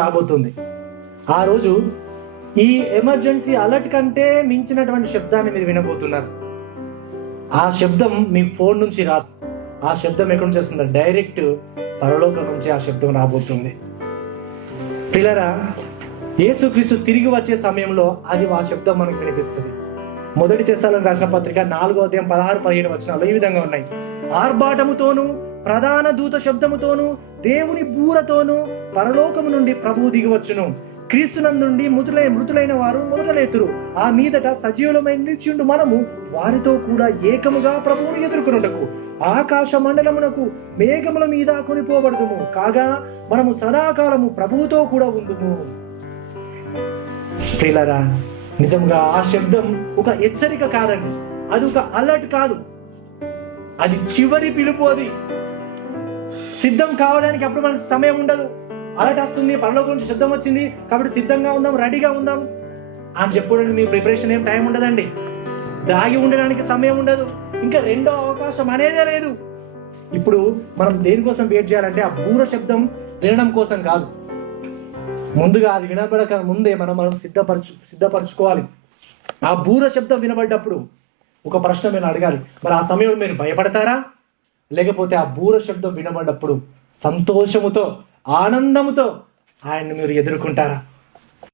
రాబోతుంది. ఆ రోజు ఈ ఎమర్జెన్సీ అలర్ట్ కంటే మించినటువంటి శబ్దాన్ని మీరు వినబోతున్నారు. ఆ శబ్దం మీ ఫోన్ నుంచి రాదు. ఆ శబ్దం ఎక్కడి నుంచి వస్తుంది? డైరెక్ట్ పరలోకం నుంచి ఆ శబ్దం రాబోతుంది. పిల్లరా, యేసుక్రీస్తు తిరిగి వచ్చే సమయంలో అది ఆ శబ్దం మనకు వినిపిస్తుంది. మొదటి తెస్సలోనికి రాసిన పత్రిక 4:16-17 వచనాలు ఈ విధంగా ఉన్నాయి. ఆర్భాటముతోను ప్రధాన దూత శబ్దముతోను దేవుని బూరతోను పరలోకము నుండి ప్రభువు దిగివచ్చును. క్రీస్తునందు నుండి మృతులైన వారు మొదలెత్తురు. ఆ మీదట సజీవులమై నిలిచియుండు మనము వారితో కూడా ఏకముగా ప్రభువును ఎదుర్కొనుటకు ఆకాశ మండలమునకు మేఘముల మీద కొనిపోబడుదుము. కాగా మనము సదాకాలము ప్రభువుతో కూడా ఉందుము. ప్రియులారా, నిజంగా ఆ శబ్దం ఒక హెచ్చరిక కాదండి, అది ఒక అలర్ట్ కాదు, అది చివరి పిలుపు. అది సిద్ధం కావడానికి అప్పుడు మనకు సమయం ఉండదు. అలర్ట్ వస్తుంది, పరలోకం నుంచి శబ్దం వచ్చింది కాబట్టి సిద్ధంగా ఉందాం, రెడీగా ఉందాం అని చెప్పుకోవడానికి మీ ప్రిపరేషన్ ఏం టైం ఉండదండి. దాగి ఉండడానికి సమయం ఉండదు. ఇంకా రెండో అవకాశం అనేదే లేదు. ఇప్పుడు మనం దేనికోసం వెయిట్ చేయాలంటే ఆ బూర శబ్దం వినడం కోసం కాదు. ముందుగా అది వినబడక ముందే మనం సిద్ధపరచుకోవాలి. ఆ బూర శబ్దం వినబడ్డప్పుడు ఒక ప్రశ్న మీరు అడగాలి. మరి ఆ సమయంలో మీరు భయపడతారా? లేకపోతే ఆ బూర శబ్దం వినబడ్డప్పుడు సంతోషముతో ఆనందముతో ఆయన్ని మీరు ఎదుర్కొంటారా?